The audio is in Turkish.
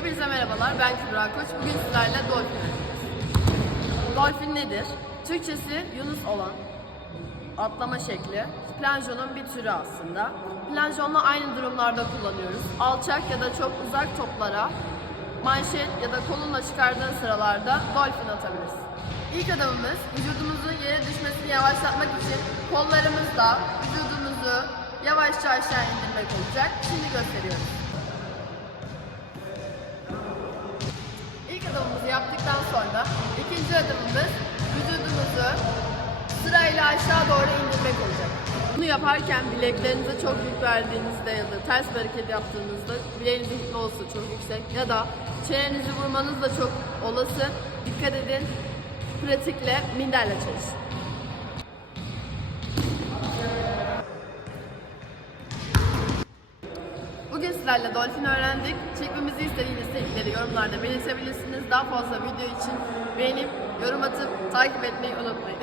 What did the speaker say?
Hepinize merhabalar, ben Kübra Koç. Bugün sizlerle dolfin oynayacağız. Dolfin nedir? Türkçesi Yunus olan atlama şekli. Planjonun bir türü aslında. Planjonla aynı durumlarda kullanıyoruz. Alçak ya da çok uzak toplara manşet ya da kolunla çıkardığın sıralarda dolfin atabilirsin. İlk adımımız vücudumuzun yere düşmesini yavaşlatmak için kollarımızla vücudumuzu yavaşça aşağı indirmek olacak. Şimdi gösteriyorum. Adımımız vücudumuzu sırayla aşağı doğru indirmek olacak. Bunu yaparken bileklerinize çok yük verdiğinizde ya da ters bir hareket yaptığınızda bileğinizin hipnozu çok yüksek ya da çenenizi vurmanız da çok olası. Dikkat edin. Pratikle minderle çalışın. Bugün sizlerle dolfin öğrendik. Çekmemizi istediğiniz sevgileri yorumlarda belirtebilirsiniz. Daha fazla video için beğenip yorum atıp takip etmeyi unutmayın.